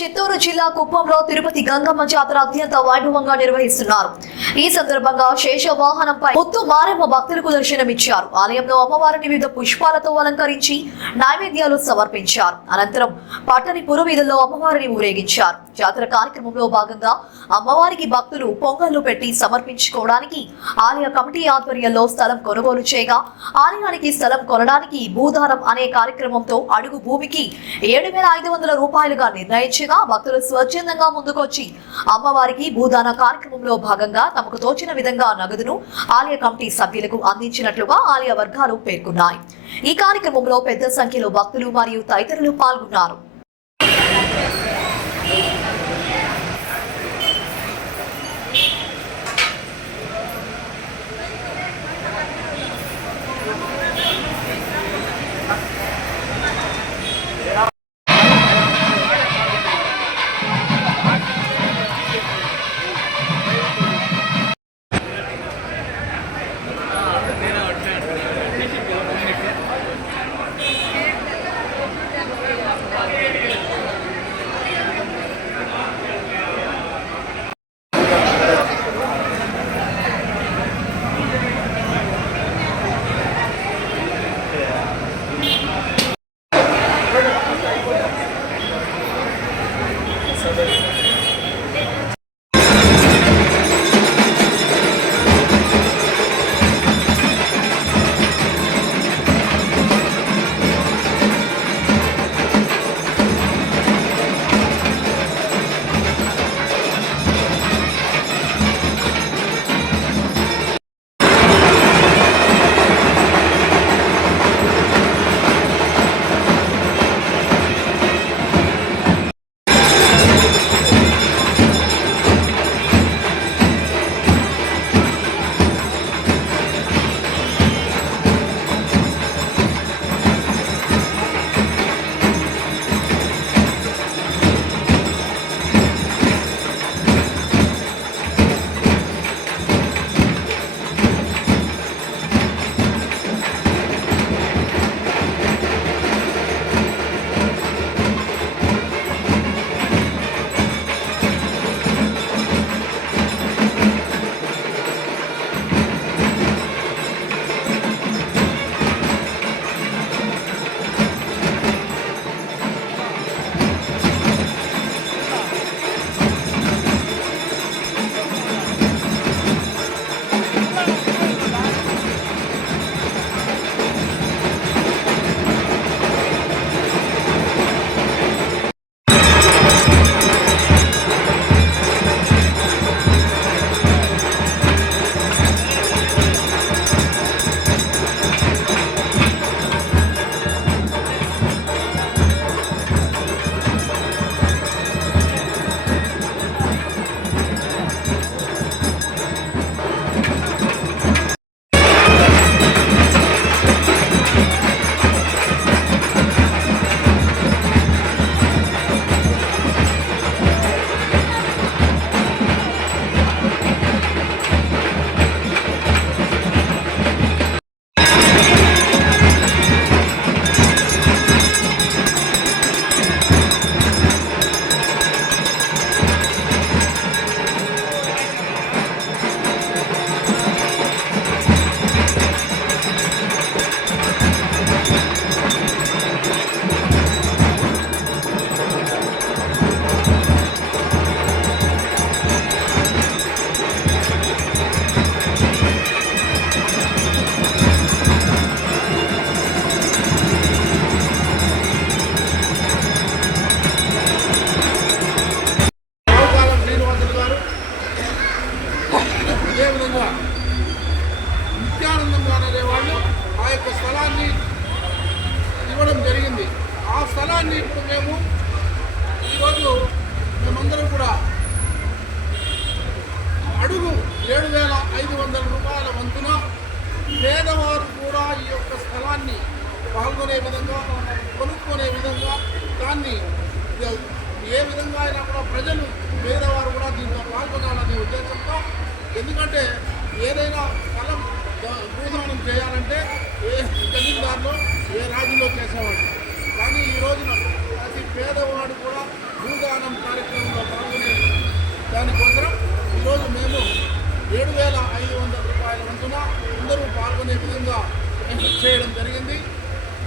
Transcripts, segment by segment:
చిత్తూరు జిల్లా కుప్పంలో తిరుపతి గంగమ్మ జాతర అత్యంత వైభవంగా నిర్వహిస్తున్నారు. ఈ సందర్భంగా శేష వాహనంపై ముత్తు మారెమ్మ భక్తులకు దర్శనమిచ్చారు. ఆలయంలో అమ్మవారిని వివిధ పుష్పాలతో అలంకరించి నైవేద్యాలు సమర్పించారు. అనంతరం పట్టణి పురవీధుల్లో అమ్మవారిని ఊరేగించారు. జాతర కార్యక్రమంలో భాగంగా అమ్మవారికి భక్తులు పొంగళ్లు పెట్టి సమర్పించుకోవడానికి ఆలయ కమిటీ ఆధ్వర్యంలో స్థలం కొనుగోలు చేయగా ఆలయానికి స్థలం కొనడానికి భూదానం అనే కార్యక్రమంతో అడుగు భూమికి 7,500 రూపాయలుగా నిర్ణయించారు. భక్తులు స్వచ్ఛందంగా ముందుకొచ్చి అమ్మవారికి భూదాన కార్యక్రమంలో భాగంగా తమకు తోచిన విధంగా నగదును ఆలయ కమిటీ సభ్యులకు అందించినట్లుగా ఆలయ వర్గాలు పేర్కొన్నాయి. ఈ కార్యక్రమంలో పెద్ద సంఖ్యలో భక్తులు మరియు తదితరులు పాల్గొన్నారు. నిత్యానందం గారు అనేవాళ్ళు ఆ యొక్క స్థలాన్ని ఇవ్వడం జరిగింది. ఆ స్థలాన్ని ఇప్పుడు ఈరోజు మేమందరం కూడా అడుగు 7,500 రూపాయల వంతున పేదవారు కూడా ఈ యొక్క స్థలాన్ని పాల్గొనే విధంగా కొనుక్కునే విధంగా దాన్ని ఏ విధంగా అయినా కూడా ప్రజలు పేదవారు కూడా దీంట్లో పాల్గొనాలనే ఉద్దేశంతో, ఎందుకంటే ఏదైనా స్థలం భూదానం చేయాలంటే ఏ జమీందారులో ఏ రాజులో చేసేవాళ్ళు, కానీ ఈ రోజున ప్రతి పేదవాడు కూడా భూదానం కార్యక్రమంలో పాల్గొనే దానికోసం ఈరోజు మేము 7,500 రూపాయల వంతున అందరూ పాల్గొనే విధంగా చేయడం జరిగింది.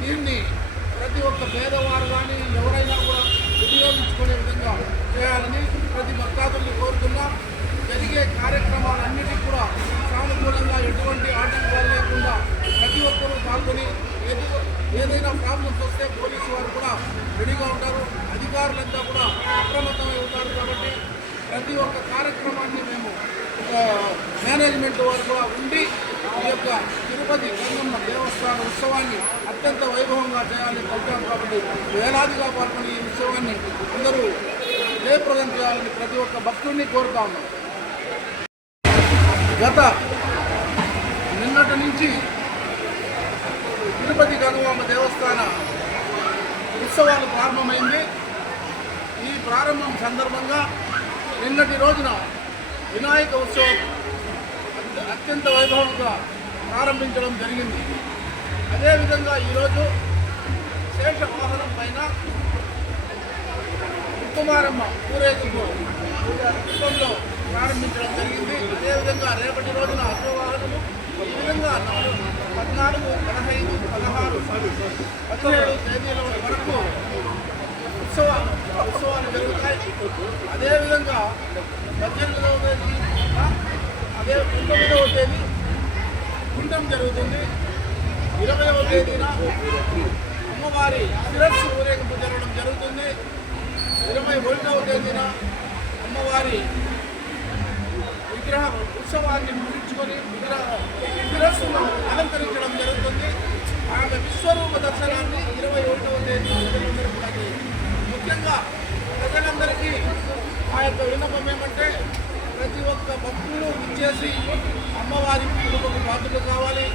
దీన్ని ప్రతి ఒక్క పేదవారు కానీ ఎవరైనా కూడా వినియోగించుకునే విధంగా చేయాలని ప్రతి భక్తాదుల్ని కోరుతున్నాం. జరిగే కార్యక్రమాలన్నిటికీ కూడా సానుకూలంగా ఎటువంటి ఆటంకాలు లేకుండా ప్రతి ఒక్కరూ పాల్గొని ఏదైనా ప్రాబ్లమ్స్ వస్తే పోలీసు వారు కూడా రెడీగా ఉంటారు, అధికారులంతా కూడా అప్రమత్తమై ఉంటారు. కాబట్టి ప్రతి ఒక్క కార్యక్రమాన్ని మేము మేనేజ్మెంట్ వారు కూడా ఉండి ఈ యొక్క తిరుపతి గంగమ్మ దేవస్థాన ఉత్సవాన్ని అత్యంత వైభవంగా చేయాలని కోరుతాం. కాబట్టి వేలాదిగా పాల్గొని ఈ ఉత్సవాన్ని అందరూ జయప్రదం చేయాలని ప్రతి ఒక్క భక్తుడిని కోరుతా ఉన్నాం. గత నిన్నటి నుంచి తిరుపతి గంగమ్మ దేవస్థాన ఉత్సవాలు ప్రారంభమైంది. ఈ ప్రారంభం సందర్భంగా నిన్నటి రోజున వినాయక ఉత్సవం అత్యంత వైభవంగా ప్రారంభించడం జరిగింది. అదేవిధంగా ఈరోజు శేష వాహనం పైన కుమారమ్మ ఊరేగింపు రూపంలో ప్రారంభించడం జరిగింది. అదేవిధంగా రేపటి రోజున అశ్వవాహనము ఈ విధంగా 14, 15, 16, 17 తేదీల వరకు ఉత్సవాలు జరుగుతాయి. అదేవిధంగా 18వ తేదీ 19వ తేదీ కుండం జరుగుతుంది. 20వ తేదీన అమ్మవారి శిరస్సు ఊరేగింపు జరగడం జరుగుతుంది. 21వ తేదీన అమ్మవారి విగ్రహ ఉత్సవాన్ని ముగించుకొని శిరస్సును అలంకరించడం జరుగుతుంది. ఆమె విశ్వరూప దర్శనాన్ని 21వ తేదీ జరుగుతుంది. ముఖ్యంగా ప్రజలందరికీ ఆ యొక్క విన్నపం ఏమంటే ప్రతి ఒక్క భక్తులు ఇచ్చేసి అమ్మవారి కృపకు పాత్రలు కావాలి.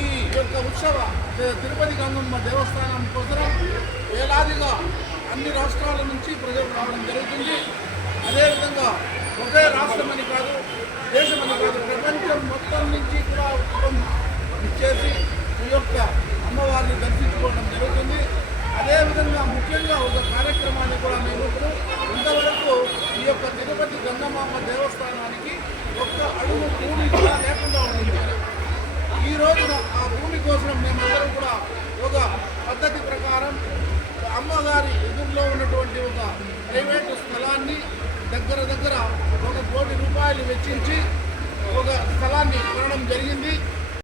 ఈ యొక్క ఉత్సవ తిరుపతి గంగమ్మ దేవస్థానం కోసం వేలాదిగా అన్ని రాష్ట్రాల నుంచి ప్రజలు రావడం జరుగుతుంది. అదేవిధంగా ఒకే రాష్ట్రమని కాదు, దేశమని కాదు, ప్రపంచం మొత్తం నుంచి కూడా ఇచ్చేసి ఈ యొక్క అమ్మవారిని దర్శించుకోవడం జరుగుతుంది. అదేవిధంగా ముఖ్యంగా ఒక కార్యక్రమాన్ని కూడా మేము ఇంతవరకు ఈ యొక్క తిరుపతి గంగమ్మ దేవస్థానానికి ఒక్క అడుగు భూమి కూడా లేకుండా ఉంటుంది. ఈ రోజున ఆ భూమి కోసం మేమందరం కూడా ఒక పద్ధతి ప్రకారం అమ్మగారి ఎదురులో ఉన్నటువంటి ఒక ప్రైవేటు స్థలాన్ని దగ్గర 1 కోటి రూపాయలు వెచ్చించి ఒక స్థలాన్ని కొనడం జరిగింది.